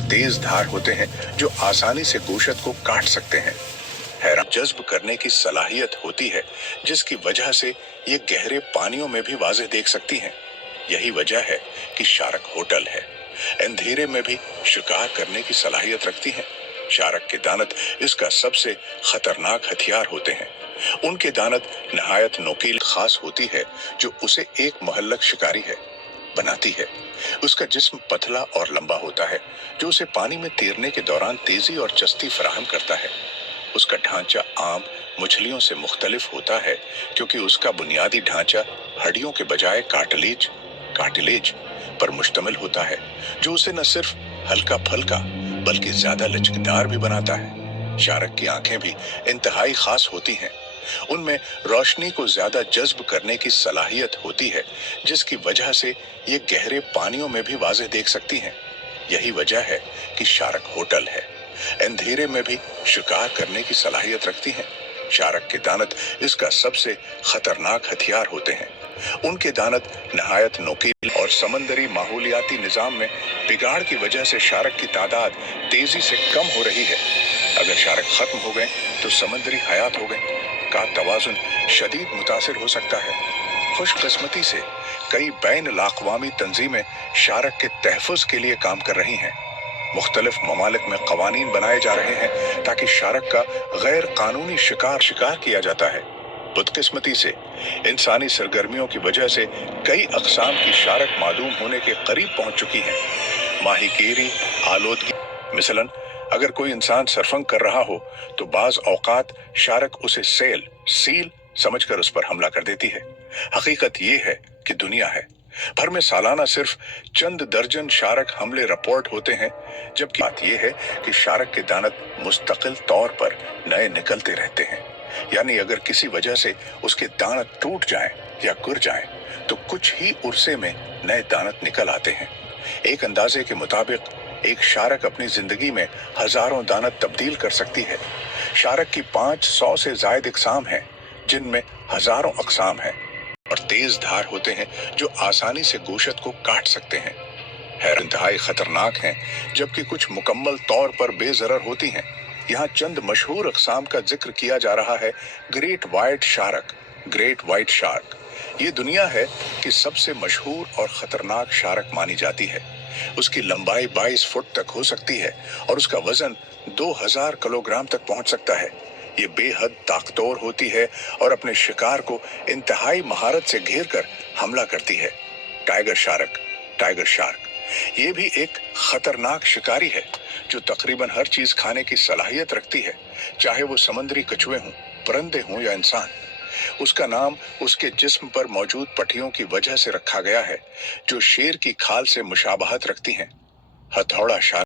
और तेज धार होते हैं जो आसानी से गोश्त को काट सकते हैं। हैरान जज्ब करने की सलाहियत होती है जिसकी वजह से ये गहरे पानियों में भी वाज़ेह देख सकती हैं। यही वजह है कि शार्क होटल है। अंधेरे में भी शिकार करने की सलाहियत रखती हैं। शार्क के दांत इसका सबसे खतरनाक हथियार होते हैं। उनके दांत नहायत नोकील खास होती है जो उसे एक महल्लक शिकारी है बनाती है। उसका जिस्म पतला और लंबा होता है जो उसे पानी में तैरने के दौरान तेजी और चस्ती फराहम करता है। उसका ढांचा आम मछलियों से मुख्तलिफ होता है क्योंकि उसका बुनियादी ढांचा हड्डियों के बजाय कार्टिलेज पर मुश्तमिल होता है जो उसे न सिर्फ हल्का फल्का बल्कि ज्यादा लचकदार भी बनाता है। शार्क की आंखें भी इंतहाई खास होती हैं। उनमें रोशनी को ज्यादा जज्ब करने की सलाहियत होती है जिसकी वजह से ये गहरे पानियों में भी वाज़ेह देख सकती हैं। यही वजह है कि शार्क होटल है। अंधेरे में भी शिकार करने की सलाहियत रखती हैं। शार्क के दांत इसका सबसे खतरनाक हथियार होते हैं। उनके दांत नहायत नोकील और समंदरी माहौलियाती निजाम में बिगाड़ की वजह से शार्क की तादाद तेजी से कम हो रही है। अगर शार्क खत्म हो गए तो समंदरी हयात हो गए का तवाजुन शदीद मुतासिर हो सकता है। खुशकिस्मती से कई बैन-अल-अक़वामी तंजीमें शार्क के तहफ़्फ़ुज़ के लिए काम कर रही हैं। मुख्तलिफ ममालिक में कवानीन बनाए जा रहे हैं ताकि शार्क का गैर कानूनी शिकार किया जाता है। बदकिस्मती से इंसानी सरगर्मियों की वजह से कई अक़साम की शार्क मादूम होने के करीब पहुंच चुकी हैं। माहीगीरी आलूदगी मिसलन अगर कोई इंसान सरफंग कर रहा हो तो बाज औकात शार्क उसे सील समझकर उस पर हमला कर देती है। हकीकत ये है कि दुनिया है भर में सालाना सिर्फ चंद दर्जन शार्क हमले रिपोर्ट होते हैं, जबकि बात यह है कि शार्क के दांत मुस्तकिल तौर पर नए निकलते रहते हैं। यानी अगर किसी वजह से उसके दांत टूट जाएं या गिर जाएं तो कुछ ही उर्से में नए दांत निकल आते हैं। एक अंदाजे के मुताबिक एक शार्क अपनी जिंदगी में हजारों दांत तब्दील कर सकती है। शार्क की 500 से ज्यादा अक़साम हैं जिनमें हजारों अक़साम हैं और तेज धार होते हैं जो आसानी से गोश्त को काट सकते हैं। हैर इंतहाई खतरनाक हैं जबकि कुछ मुकम्मल तौर पर बेजरर होती हैं। यहाँ चंद मशहूर अक़साम का जिक्र किया जा रहा है। ग्रेट वाइट शार्क ये दुनिया है कि सबसे मशहूर और खतरनाक शार्क मानी जाती है। उसकी लंबाई 22 फुट तक हो सकती है और उसका वजन 2000 किलोग्राम तक पहुंच सकता है। ये बेहद ताकतवर होती है और अपने शिकार को इंतहाई महारत से घेर कर हमला करती है। टाइगर शार्क ये भी एक खतरनाक शिकारी है जो तकरीबन हर चीज खाने की सलाहियत रखती है, चाहे वो समंदरी कछुए हों, परिंदे हों या इंसान। उसका नाम उसके जिस्म पर मौजूद पट्टियों की वजह से रखा गया है जो शेर की खाल से मुशाबहत रखती हैं। हथौड़ा शार्क